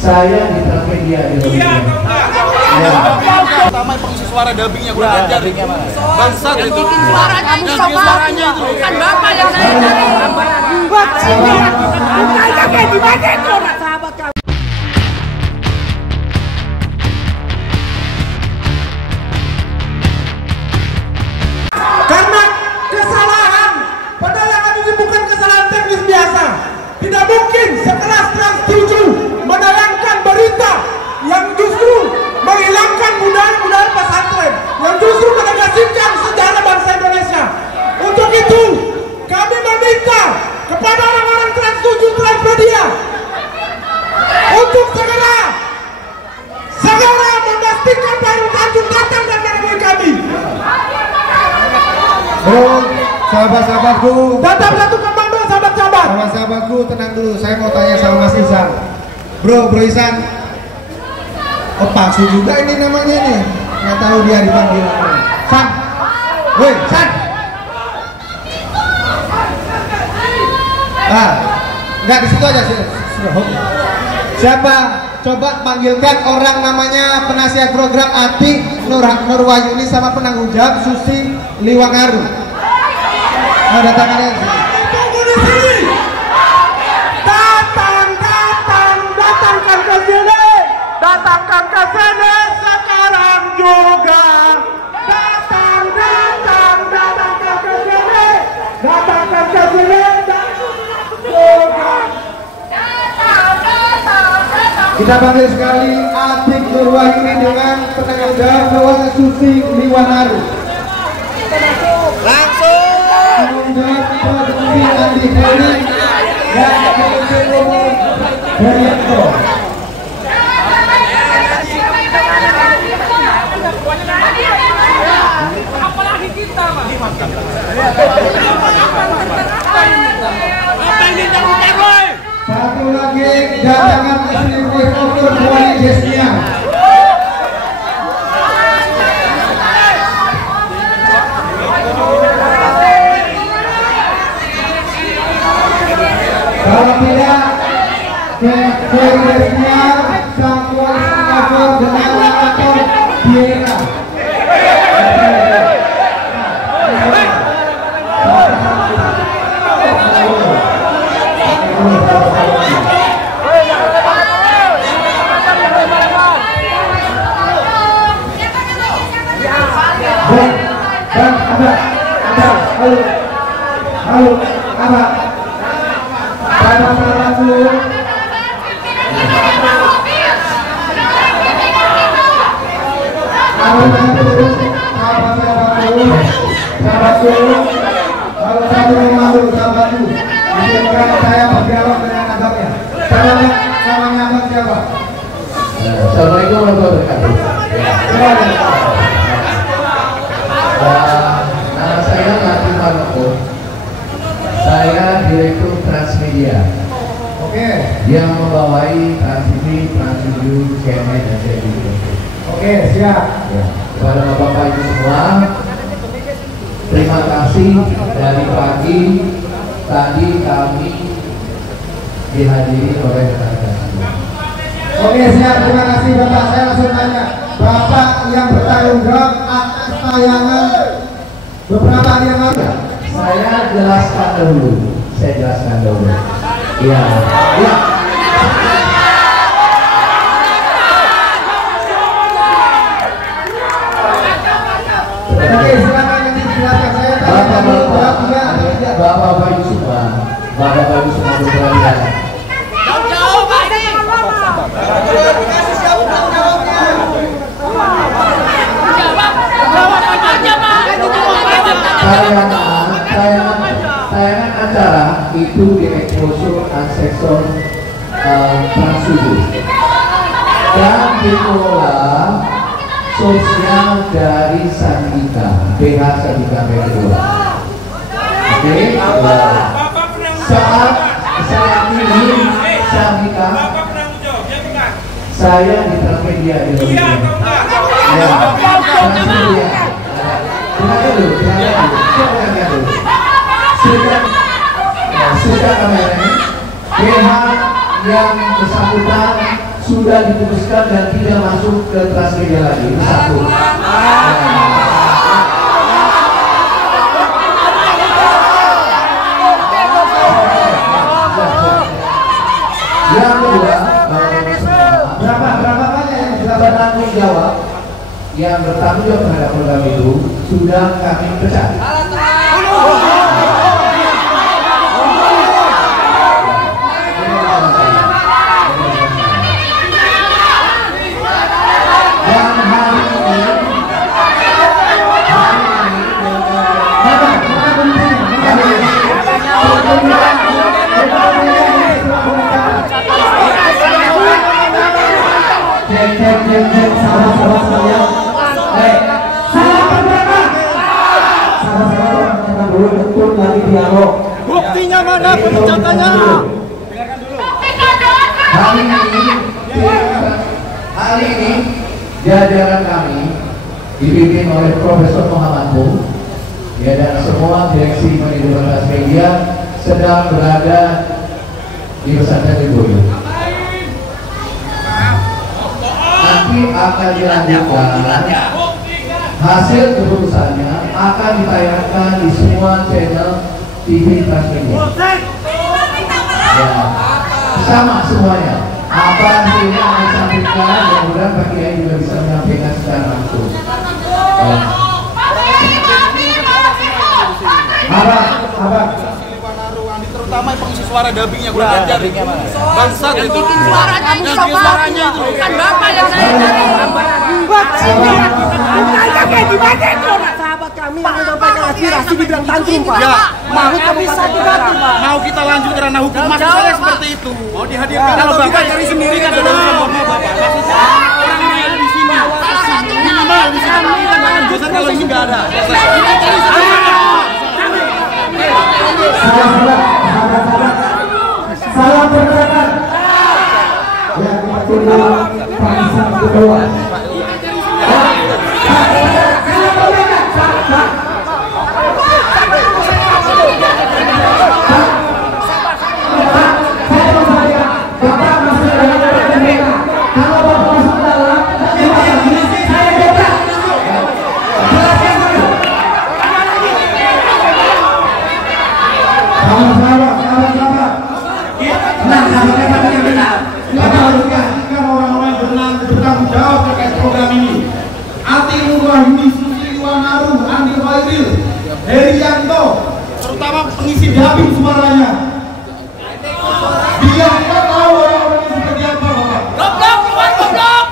Saya di Transmedia di Indonesia. Iya, pertama pengisi suara dubbingnya gue ajar. Bangsat itu suaranya itu. Kan bapak yang saya cari. Buat sini. Bukan kakek di mana itu sahabat kamu. Karena kesalahan, padahal yang ini bukan kesalahan teknis biasa. Tidak mungkin sekelas Trans 7 menayangkan berita yang justru menghilangkan budaya pesantren, yang justru menegasikan sejarah bangsa Indonesia. Untuk itu, kami meminta kepada orang-orang Trans 7 Transmedia untuk segera memastikan Bayu Tanjung datang dan menemui kami. Bro, sahabat-sahabatku, Datang satu kembang dulu sahabat-sahabat. sahabat-sahabatku, tenang dulu. Saya mau tanya sama Mas Isan. Bro Isan. Oh, palsu juga ini namanya nih. Nggak tahu dia dipanggil apa. San. Woi, San. Nggak di situ aja sih. Siapa? Coba panggilkan orang namanya penasihat program Ati Nurwahyuni sama penanggung jawab Susi Liwangaru. Datang kalian sini. Tunggu di sini. Datangkan ke sini. Datangkan ke sini sekarang juga. Datangkan ke sini. Datangkan ke sini juga. Kita panggil sekali Atik Nurwahyuni dengan penanggung jawab Susi Liwangaru. Langsung. Penanggung jawab produksi Andi Heri dan penanggung umum Herianto. Apalagi kita, Mas. Satu lagi datangan istri Profesor Wali Desnia. Kalau tidak, Wali Desnia sang wali Singapura dengan atau Diera. Halo, apa? Sahabat dulu. Izinkan saya berdialog dengan abangnya. Namanya abang siapa? Assalamualaikum warahmatullahi wabarakatuh. Nama saya Latif Manopo. Saya Direktur Transmedia. Oke. Yang membawai Trans TV, Trans 7, CNN dan TV. Oke, siap. Ya. Kepada Bapak Ibu semua, terima kasih dari pagi tadi kami dihadiri oleh rekan-rekan semua. Oke, siap. Terima kasih Bapak. Saya langsung tanya, Bapak yang bertanggung jawab atas tayangan beberapa hari yang lalu. Saya jelaskan dahulu. Iya. Ya. Oke, silakan nanti silakan saya tanya dulu Bapak Ibu semua berpergian. Jauh, Pak ini. Tayangan acara itu diexposure ancestor Trans 7 dan dikelola sosial dari Sandika BH Sandika Medua. Oke, saat ini Sandika saya di Transmedia di Indonesia. Ya, Transmedia. Sudah kameranya BH yang bersangkutan sudah diputuskan dan tidak masuk ke Transmedia lagi. Itu satu. Yang kedua, berapa banyak yang sudah bertanggung jawab yang bertanggung jawab terhadap program itu sudah kami pecat. Buktinya mana pemecatannya? Hari ini jajaran kami dipimpin oleh Profesor Muhammad Mu, ya, dan semua direksi manajemen Transmedia sedang berada di pesantren Lirboyo. Nanti akan dilanjutkan, hasil keputusannya akan ditayangkan di semua channel TV Transmedia. Ya, sama semuanya. Apa hasilnya akan disampaikan, mudah-mudahan Pak Kiai juga bisa menyampaikan secara langsung. Ya. Terutama pengisi suara dubbingnya kurang ajar. Bangsat itu. Suaranya itu bukan bapak yang saya cari. Bukan kayak gimana itu? Sahabat kami yang menyampaikan aspirasi dibilang tantrum, Pak. Ya, mau bisa diganti, Pak. Mau kita lanjut karena hukum maksud saya seperti itu. Mau dihadirkan kalau bapak dari sendiri kan sudah bisa mohon bapak. Maksud saya orang lain di sini. Minimal di sini jangan bosan kalau ini enggak ada. Salam pergerakan. Ya, kita tunggu panggilan kedua. Terutama pengisi dubbing suaranya. Biar kita tahu orang-orang ini seperti apa, Bapak. Goblok, keluar goblok.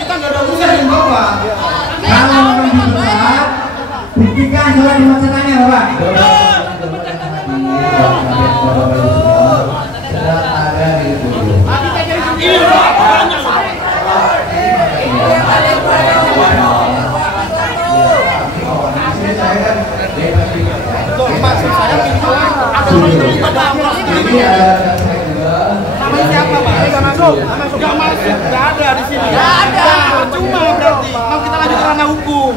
Kita nggak ada urusan dengan Bapak. Kalau orang dipecat, buktikan surat dimacatannya, Bapak. Sedang ada di Lirboyo. Ini ada saya juga. Namanya siapa, Pak? Enggak masuk. Enggak masuk. Enggak ada di sini. Enggak ada. Cuma berarti mau kita lanjut karena hukum.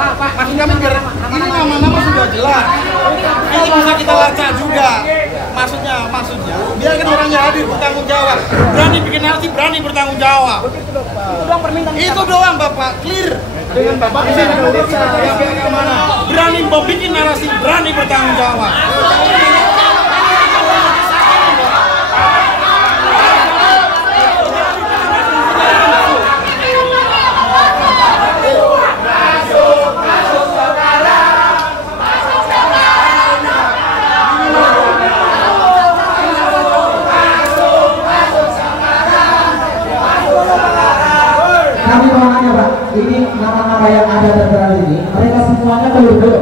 Pak, maksud kami biar ini nama-nama sudah jelas. Ini bisa kita lacak juga. Maksudnya biarkan orangnya hadir bertanggung jawab. Berani bikin narasi, berani bertanggung jawab. Itu doang Bapak, clear. Dengan Bapak bisa mana? Berani membuat narasi, berani bertanggung jawab. Kami mohonnya, Pak, ini nama-nama yang ada tertera di sini, mereka semuanya ke Lirboyo.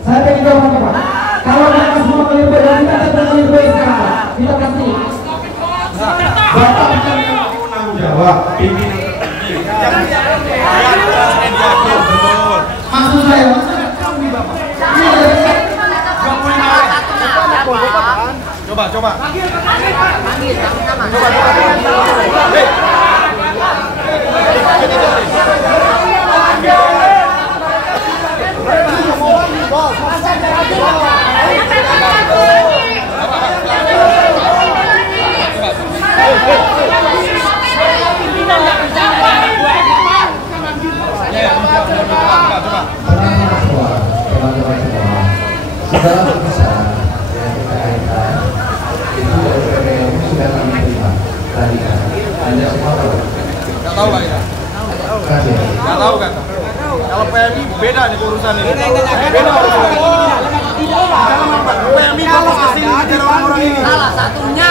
Saya pengen jawabnya, Pak. Kalau mereka semua ke Lirboyo, kita tetap ke Lirboyo sekarang, Pak. Kita pasti. Bapak bukan tanggung jawab. Maksud saya, Coba. tahu nggak kita? Nggak tahu kan? Kalau PMI beda nih urusan ini. Beda urusan ini. PMI fokus ke sini ngejar orang-orang ini. Salah satunya.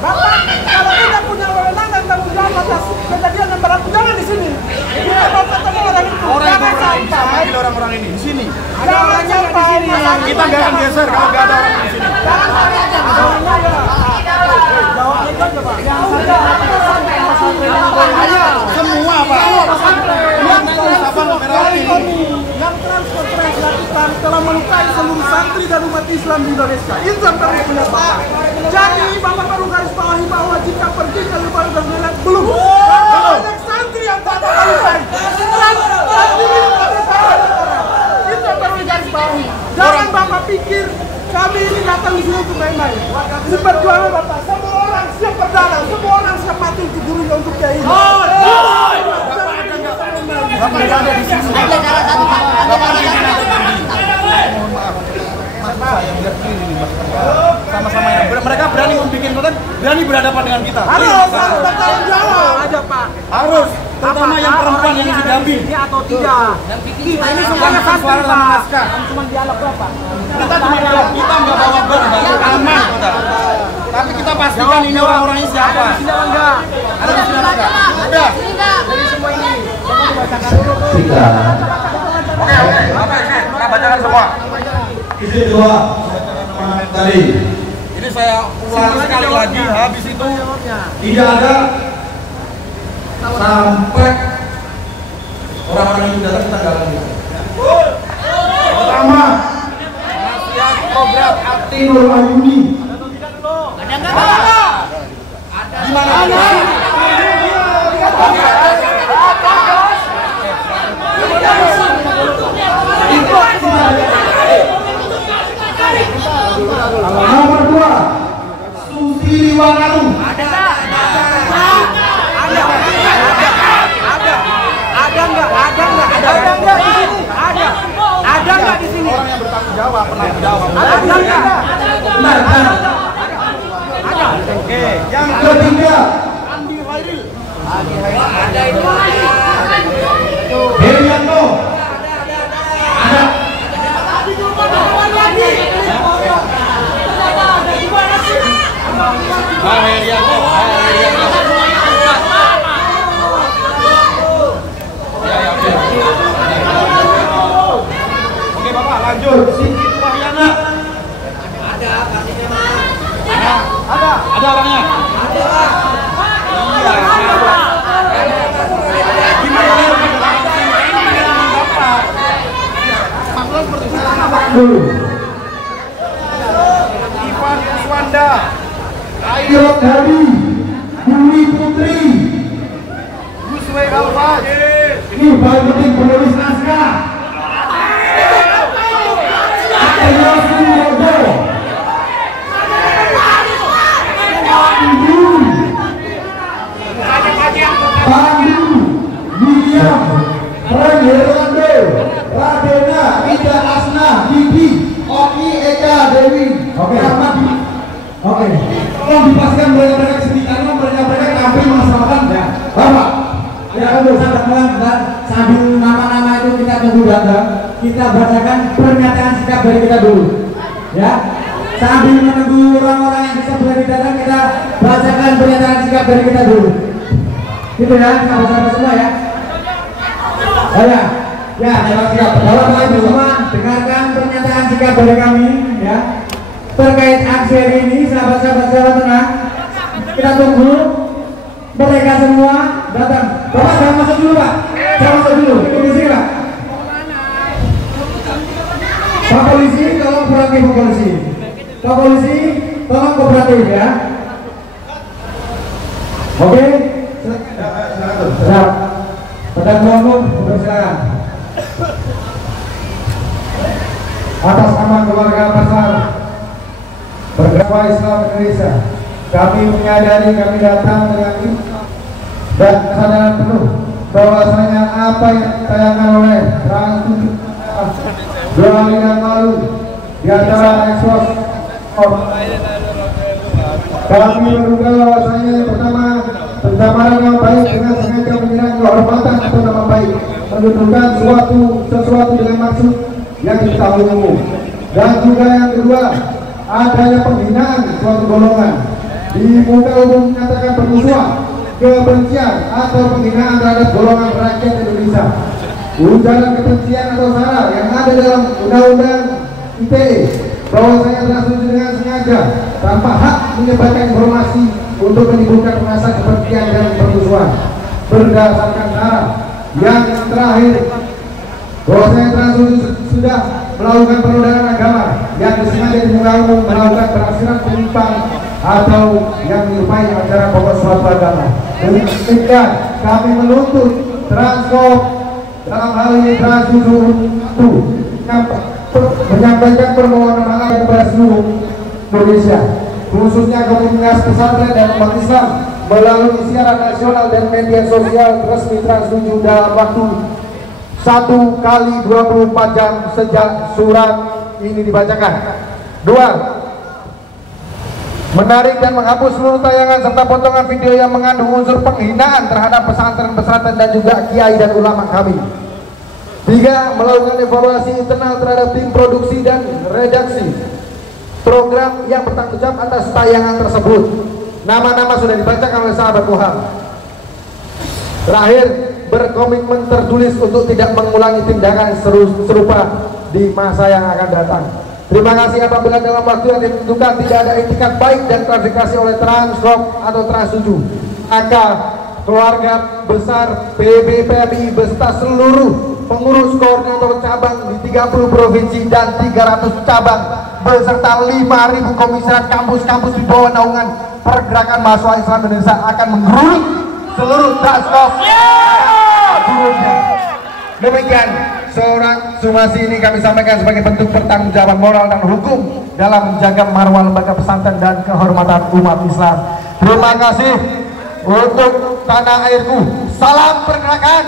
Bapak, kalau tidak punya wewenang dan tanggung jawab atas kejadian yang berlaku, jangan di sini. Kita bapak orang itu. Orang-orang ini di sini. Jangan sampai Kita nggak akan geser kalau nggak ada orang di sini. Semua Pak. Yang transkonferensi lakukan telah melukai seluruh santri dan umat Islam di Indonesia. Itu yang perlu punya Bapak. Jadi Bapak perlu garis bawahi bahwa jika pergi ke luar negeri belum. Banyak santri yang tak melukai. Itu yang perlu garis bawahi. Jangan Bapak pikir kami ini datang di sini untuk main-main. Ini perjuangan Bapak. Semua orang siap berdarah, semua orang siap mati untuk gurunya, untuk kiai. Bapak ada di sini. Ada cara satu Pak. Sama-sama yang mereka berani membuat konten, berani berhadapan dengan kita. Harus bertanggung jawab aja Pak. Harus, terutama yang perempuan yang isi Gabi. Ini atau tidak? Kita ini semuanya suara sama naskah. Cuma dialog berapa? Kita cuma dialog, kita nggak bawa bar, aman kita. Tapi kita pastikan ini orang-orangnya siapa. Enggak. Ada di sini enggak? Ada. Dari semua ini. Kita Oke, kita bacakan semua. Izin dua tadi Ini saya ulang sekali lagi, habis itu tidak ada sampai orang-orang yang datang kita nggak lagi. Pertama, nasihat program aktif Nur Mayuni. di mana? Nomor dua, Susi Liwangaru. Ada nggak di sini? Orang yang bertanggung jawab, penanggung jawab. Ada. Oke, yang Ketiga, Andi Khairil. Ada itu. Herianto. Ada. Oke Bapak, lanjut. Sigit Wahyana. Ada orangnya. Iya. Gimana Bapak? Maksudnya seperti itu. Ivan Kuswanda. Ayo Hadi, Bumi Putri. Guswe Galvas. Ini paling penting penulis naskah. Ayo Sumodo. Pandu, William, Frank Herlando, Radena, Ida Asna, Didi, Oki, Eka, Dewi. Oke. Oke. Tolong dipastikan mereka kesini karena mereka tampil masalahkan ya. Bapak. Ya untuk sahabat sambil nama-nama itu kita tunggu datang. Kita bacakan pernyataan sikap dari kita dulu. Ya. Sambil menunggu orang-orang yang bisa berani datang, kita bacakan pernyataan sikap dari kita dulu. Gitu ya, sahabat-sahabat semua ya. Ya, siap. Bapak Ibu semua dengarkan pernyataan sikap dari kami ya. Terkait aksi hari ini, sahabat-sahabat tenang. Kita tunggu mereka semua datang. Bapak jangan masuk dulu Pak. Jangan masuk dulu. Di sini Pak. Pak Polisi, tolong kooperatif Pak Polisi. Pak Polisi, tolong kooperatif ya. Oke. Siap. Pada ngomong, bersilakan. keluarga besar Bergerak Islam Indonesia, kami menyadari kami datang dengan dan kesadaran penuh bahwasanya apa yang ditayangkan oleh Trans 2 hari yang lalu di antara ekspos kami menduga bahwasanya yang pertama pencemaran nama baik dengan sengaja menyerang kehormatan atau nama baik, menunjukkan sesuatu dengan maksud yang diketahui umum, dan juga yang kedua adanya penghinaan suatu golongan di muka umum menyatakan permusuhan, kebencian atau penghinaan terhadap golongan rakyat Indonesia, ujaran kebencian atau sara yang ada dalam Undang-Undang ITE bahwasanya telah setuju dengan sengaja tanpa hak menyebarkan informasi untuk menimbulkan rasa kebencian dan permusuhan berdasarkan sara. Yang terakhir bahwasanya telah sudah melakukan penodaan agama yang disengaja di muka umum melakukan penafsiran penyimpang atau yang menyerupai acara pokok suatu agama. Demikian kami menuntut Transkop dalam hal ini Trans 7 menyampaikan permohonan maaf kepada seluruh Indonesia, khususnya komunitas pesantren dan umat Islam melalui siaran nasional dan media sosial resmi Trans 7 dalam waktu 1 kali 24 jam sejak surat ini dibacakan. 2. Menarik dan menghapus seluruh tayangan serta potongan video yang mengandung unsur penghinaan terhadap pesantren-pesantren dan juga kiai dan ulama kami. 3. Melakukan evaluasi internal terhadap tim produksi dan redaksi program yang bertanggung jawab atas tayangan tersebut. Nama-nama sudah dibacakan oleh sahabat Tuhan. Terakhir, berkomitmen tertulis untuk tidak mengulangi tindakan serupa di masa yang akan datang. Terima kasih apabila dalam waktu yang ditentukan tidak ada etikat baik dan klarifikasi oleh Transkop atau Trans 7, maka keluarga besar PBPMI beserta seluruh pengurus koordinator cabang di 30 provinsi dan 300 cabang beserta 5.000 komisaris kampus-kampus di bawah naungan Pergerakan Mahasiswa Islam Indonesia akan menggeruduk seluruh Transkop. Demikian seorang sumasi ini kami sampaikan sebagai bentuk pertanggungjawaban moral dan hukum dalam menjaga marwah lembaga pesantren dan kehormatan umat Islam. Terima kasih untuk tanah airku. Salam pergerakan.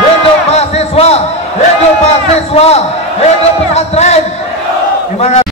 Hidup mahasiswa, hidup mahasiswa, hidup pesantren. Terima kasih.